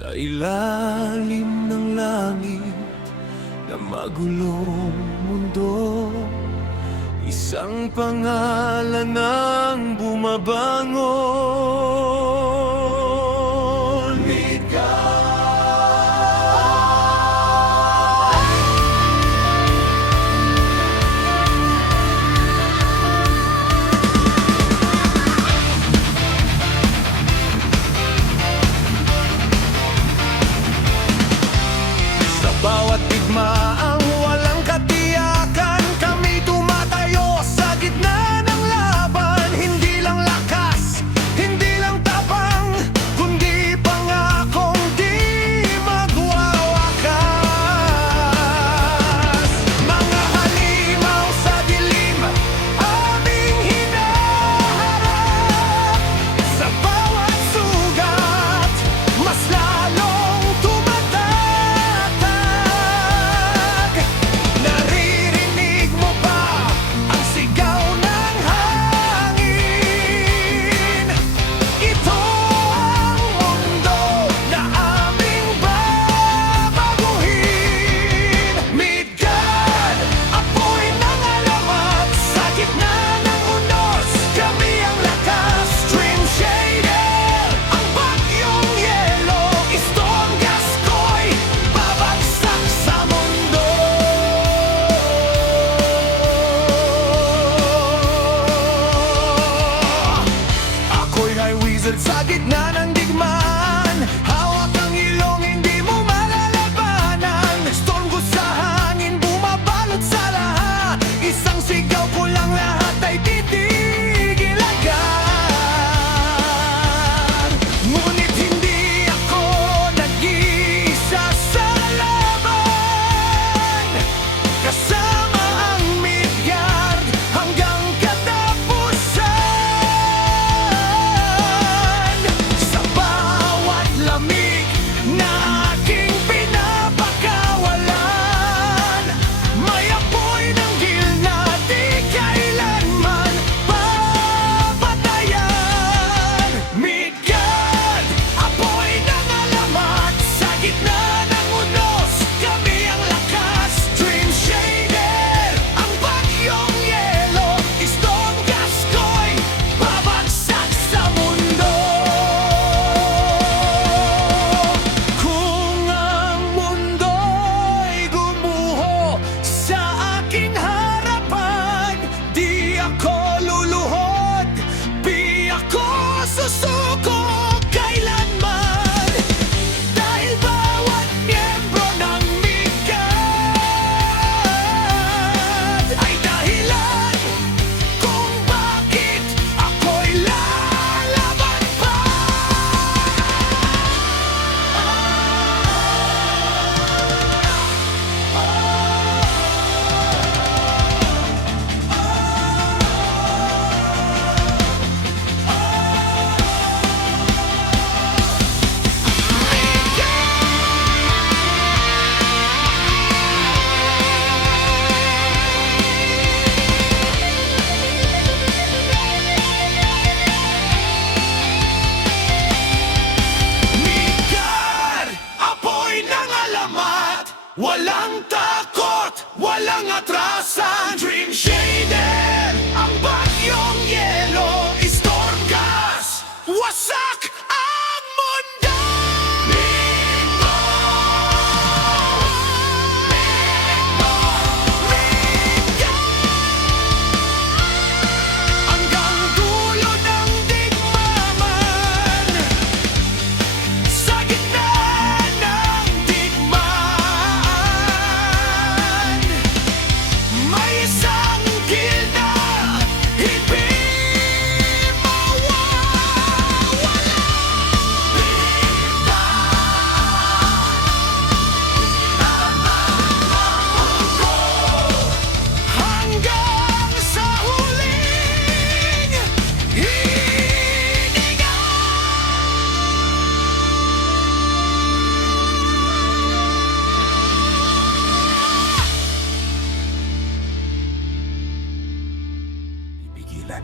Sa ilalim ng langit na magulong mundo, isang pangalan ang bumabangon. Midgard. Sa bawat digmaang walang katiyakan, kami tumatayo sa gitna ng laban. Hindi lang lakas, hindi lang tapang, kundi pangakong di magwawakas. Mga halimaw sa dilim, aming hinaharap. Sa bawat sugat, mas lalong tumatatag. Naririnig mo ba ang sigaw ng hangin? Ito ang mundo na aming babaguhin. Midgard, apoy ng alamat sa gitna ng unos. Kami ang lakas, Dream Shader. Ang bagyong yelo, Storm Gaskoy, babagsak sa mundo. Ako'y high wizard sa gitna ng digmaan. Hawak ang ilong, hindi mo malalabanan. Storm ko sa hangin, bumabalot sa lahat. Isang sigaw ko lang, lahat ay titigil agad. Ngunit hindi ako nag-iisa sa laban. Kasama ang Midgard hanggang katapusan. Sa bawat lamig na aking pinapakawalan, may apoy ng gilna di kailanman papatayan. Midgard, apoy ng alamat sa gitna ng unos. Kami ang lakas, Dream Shader. Ang bagyong yelo, Storm Gaskoy, babagsak sa mundo. Kung ang mundo'y gumuho sa aking harapan, di ako luluhod, di ako susuko kailanman. Dahil bawat miyembro ng Midgard ay dahilan kung bakit ako'y lalaban pa. Midgard, apoy ng alamat, walang takot, walang atrasan. Dream Shader, ang bagyong yelo, Storm Gas, wasak ang mundo. Hanggang dulo ng digmaman, sa gitna ng digmaan, may isang gilda, hindi pigilan.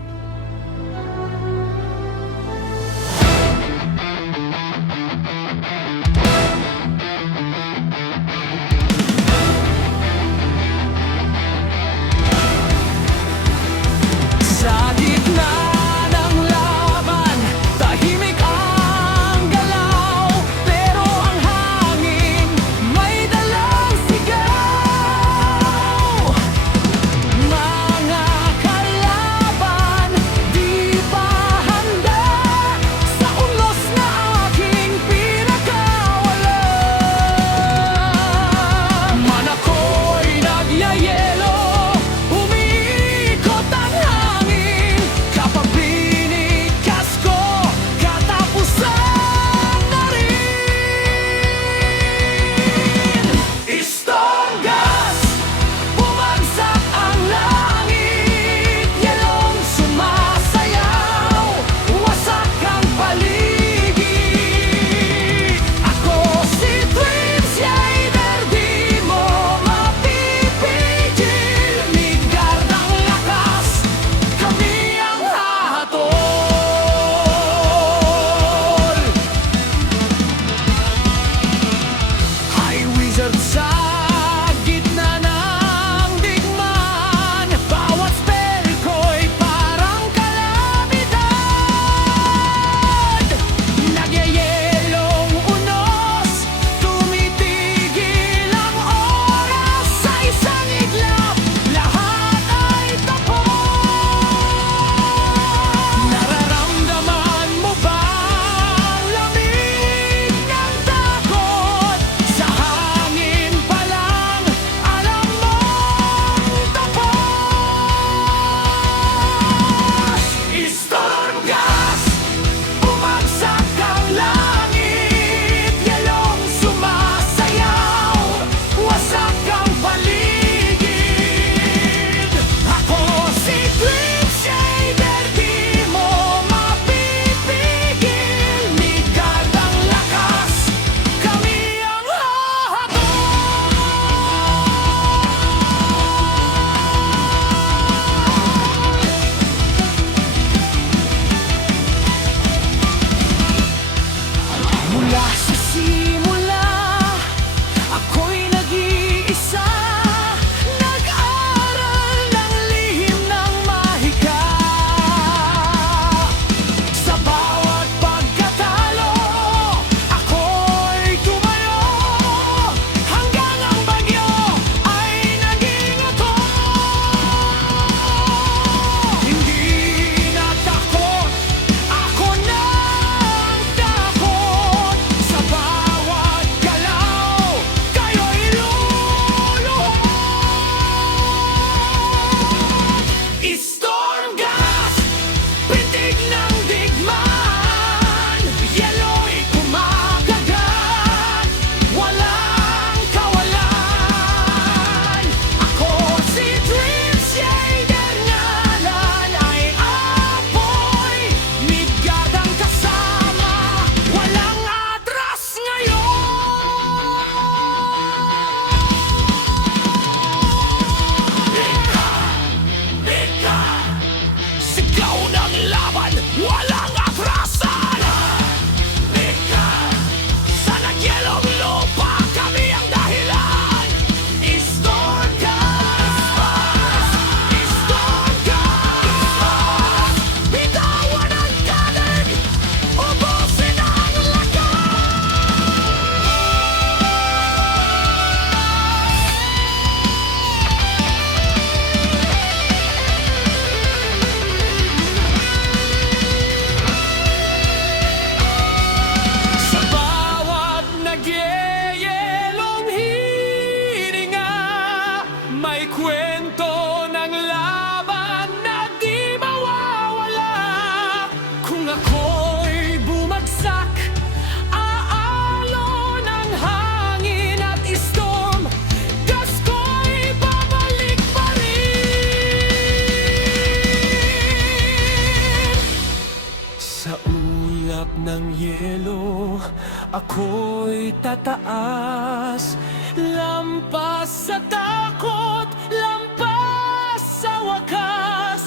ako'y tataas. Lampas sa takot, lampas sa wakas.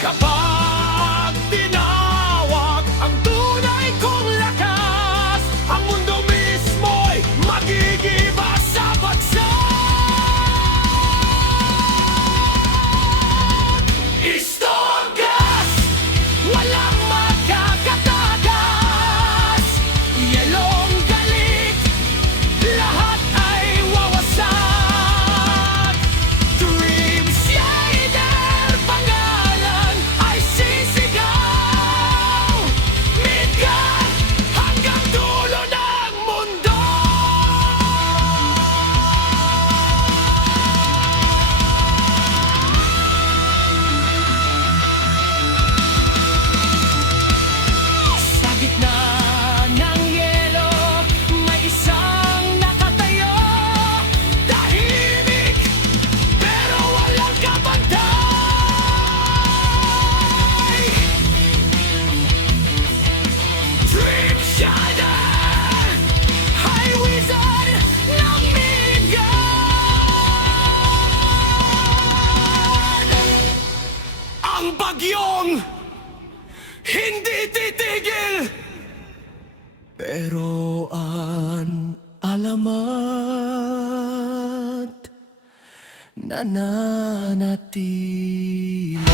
Kapag tinawag ang tunay kong lakas, ang mundo mismo'y magigiba sa bagsak. Istorgas, walang makakatakas. Yelong galit, lahat ay wawasak. Dream Shader, pangalan ay sisigaw. Midgat, hanggang dulo ng mundo. Sa gitna ng yelo, may isang nakatayo. Tahimik, pero walang kabantay. Dream Shader, High Wizard ng Midgard. Ang bagyong hindi titigil, pero ang alamat nananatili.